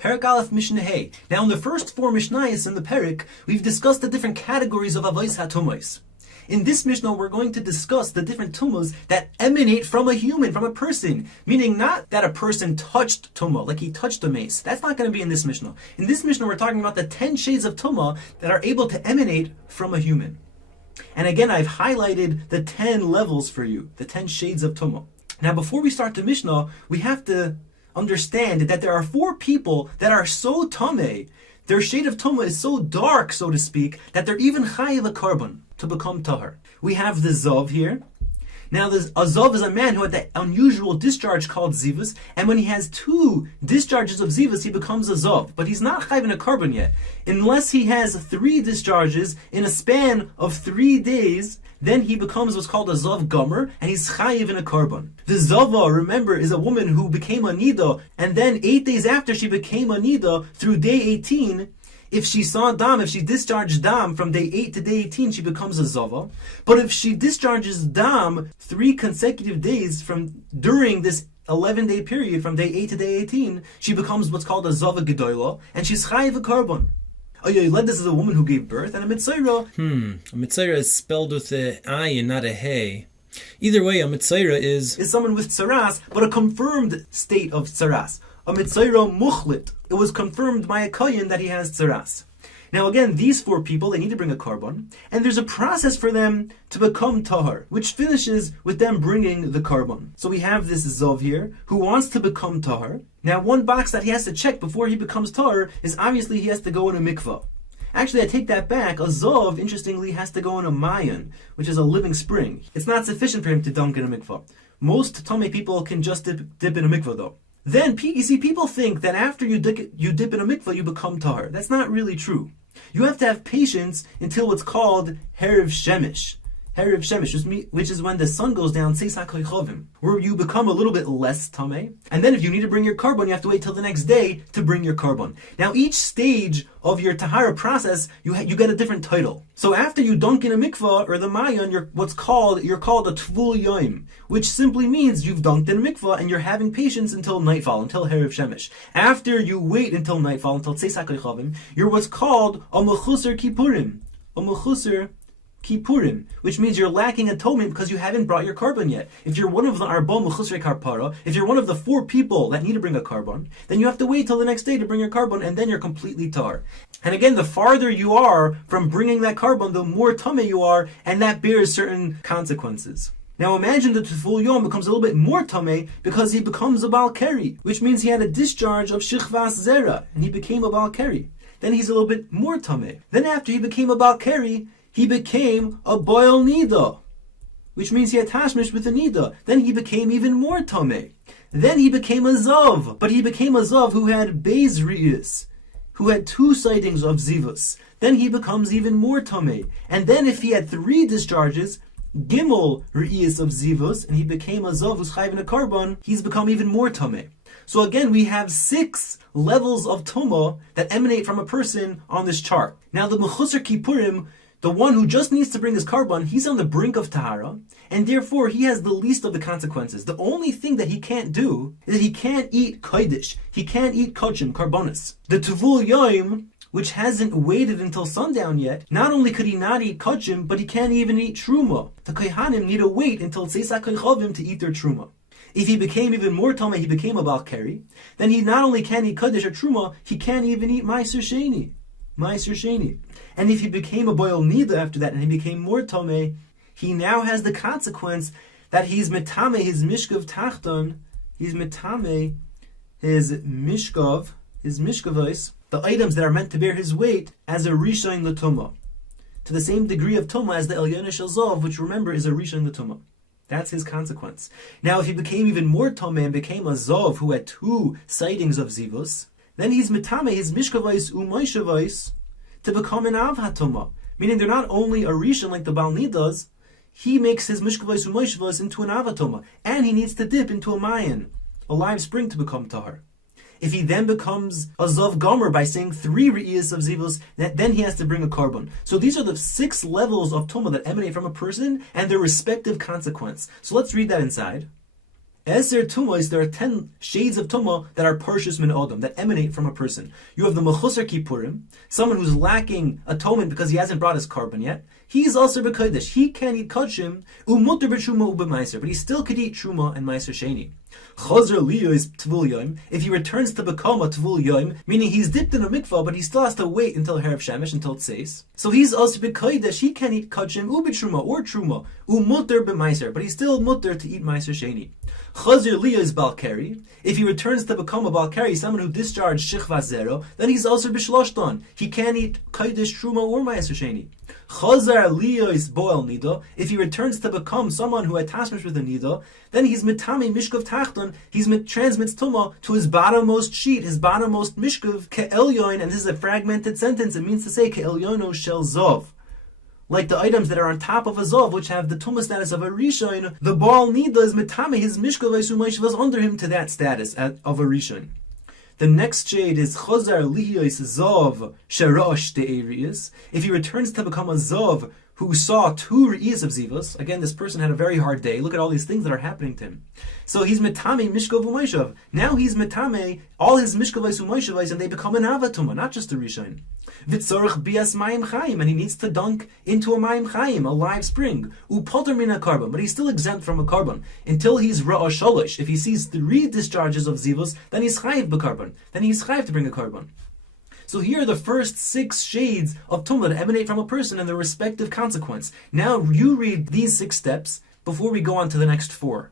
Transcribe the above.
Perek Aleph Mishna Hey. Now in the first 4 Mishnayos in the Perek, we've discussed the different categories of Avos HaTumos. In this Mishnah, we're going to discuss the different tumahs that emanate from a human, from a person. Meaning not that a person touched tumah, like he touched a mace. That's not going to be in this Mishnah. In this Mishnah, we're talking about the 10 shades of tumah that are able to emanate from a human. And again, I've highlighted the 10 levels for you, the 10 shades of tumah. Now before we start the Mishnah, we have to understand that there are 4 people that are so tameh, their shade of tumah is so dark, so to speak, that they're even chayiv a korban to become tahar. We have the zav here. Now a zav is a man who had that unusual discharge called zivus, and when he has 2 discharges of zivus, he becomes a zav. But he's not chayiv in a korban yet. Unless he has 3 discharges in a span of 3 days, then he becomes what's called a zav gomer, and he's chayiv in a korban. The zava, remember, is a woman who became a nida, and then 8 days after she became a nida, through day 18, if she saw dam, if she discharged dam from day 8 to day 18, she becomes a zava. But if she discharges dam 3 consecutive days from during this 11-day period, from day 8 to day 18, she becomes what's called a zava gedola, and she's chayiv a korban. Oh yeah, you led this as a woman who gave birth, and a mitzayra. A mitzayra is spelled with a ayin, not a hey. Either way, a mitzayra is someone with tsaras, but a confirmed state of tsaras. A mitzayra muchlit. It was confirmed by a kohen that he has tsaras. Now again, these 4 people, they need to bring a korban, and there's a process for them to become tahar, which finishes with them bringing the korban. So we have this zav here, who wants to become tahar. Now one box that he has to check before he becomes tahar is obviously he has to go in a mikvah. Actually, I take that back. A zav, interestingly, has to go in a mayan, which is a living spring. It's not sufficient for him to dunk in a mikvah. Most tamei people can just dip in a mikvah though. Then, you see, people think that after you dip in a mikvah, you become tahar. That's not really true. You have to have patience until what's called Herav Shemesh. Herav Shemesh, which is when the sun goes down, where you become a little bit less tameh. And then if you need to bring your korban, you have to wait till the next day to bring your korban. Now each stage of your tahara process, you get a different title. So after you dunk in a mikvah or the mayan, you're called a tvul yoim, which simply means you've dunked in a mikvah and you're having patience until nightfall, until Herav Shemesh. After you wait until nightfall, until Tzeis HaKoichavim, you're what's called a mechusar kippurim. A mechusar Kippurim, which means you're lacking atonement because you haven't brought your korban yet. If you're one of the arba mechusrei karpara, if you're one of the 4 people that need to bring a korban, then you have to wait till the next day to bring your korban, and then you're completely tar. And again, the farther you are from bringing that korban, the more tameh you are, and that bears certain consequences. Now imagine the Teful Yom becomes a little bit more tameh because he becomes a Baal Keri, which means he had a discharge of Shichvas Zera, and he became a Baal Keri. Then he's a little bit more tameh. Then after he became a Baal Keri, he became a boil nida, which means he had tashmish with a nida. Then he became even more tameh. Then he became a zav, but he became a zav who had beis riyus, who had 2 sightings of zivus. Then he becomes even more tameh. And then if he had 3 discharges, gimel riyus of zivus, and he became a zav who's chayiv in a korban, he's become even more tameh. So again, we have 6 levels of tumah that emanate from a person on this chart. Now the mechusar kippurim, the one who just needs to bring his korban, he's on the brink of tahara, and therefore he has the least of the consequences. The only thing that he can't do is that he can't eat kodesh. He can't eat kodshim, karbonis. The tevul yoim, which hasn't waited until sundown yet, not only could he not eat kodshim, but he can't even eat truma. The kohanim need to wait until tzeis HaKoichavim to eat their truma. If he became even more tameh, he became a Baal Keri, then he not only can't eat kodesh or truma, he can't even eat ma'aser sheni. Ma'aser sheni. And if he became a boil nida after that, and he became more tameh, he now has the consequence that he's metameh his mishkav tachton, he's metameh his mishkavos, the items that are meant to bear his weight, as a rishon l'tumah, to the same degree of tumah as the elyon shel zav, which remember is a rishon l'tumah. That's his consequence. Now if he became even more tameh and became a zav who had 2 sightings of zivus, then he's metameh his mishkavos u'moishavos, to become an av hatumah, meaning they're not only a rishon like the Baal Nidas, he makes his mishkavos u'moishvos into an av hatumah, and he needs to dip into a mayan, a live spring, to become tahar. If he then becomes a zav gomer by saying 3 re'iyas of zivos, then he has to bring a korban. So these are the 6 levels of tumah that emanate from a person and their respective consequence. So let's read that inside. Eser tumah, there are 10 shades of tumah that are parshus min adam, that emanate from a person. You have the mechusar kippurim, someone who's lacking atonement because he hasn't brought his carbon yet. He's also b'kodesh. He can't eat kachim, umutter b'truma u'b'maiser, but he still could eat truma and maiser sheni. Chazer liya is tvul yom. If he returns to become a tvul yom, meaning he's dipped in a mikvah, but he still has to wait until Herav Shemesh, until Tseis. So he's also b'kodesh. He can't eat kachim u'b'truma or truma umutter b'maiser, but he's still mutter to eat maiser sheni. Chazer liya is balkari. If he returns to become a balkari, someone who discharged shichva zero, then he's also b'shloshton. He can't eat kodesh truma or maiser sheni. Chazar liya is boel nida. If he returns to become someone who attachments with a nida, then he's mitame mishkav tachton. He's transmits tumah to his bottommost sheet, his bottommost mishkav ke'elyon. And this is a fragmented sentence. It means to say ke'elyono shel zov, like the items that are on top of a zov, which have the tumah status of a rishon. The baal nida is mitame his mishkav esumayshvas under him to that status of a rishon. The next shade is Chazar Lihiyos Zov Sharash De'erius. If he returns to become a Zov who saw 2 Re'iyas of Zivos, again, this person had a very hard day. Look at all these things that are happening to him. So he's Metame Mishkov U'Maishav. Now he's Metame all his Mishkovais U'Maishavais, and they become an Avatuma, not just a Rishon. Vitzorach Bias Mayim Chaim, and he needs to dunk into a Mayim Chaim, a live spring. U'Poter Min HaKarbon, but he's still exempt from a carbon until he's Ra'ah Sholosh. If he sees 3 discharges of Zivos, then he's Chayiv B'Karbon. Then he's Chayiv to bring a carbon. So here are the first 6 shades of tumah that emanate from a person and their respective consequence. Now you read these 6 steps before we go on to the next 4.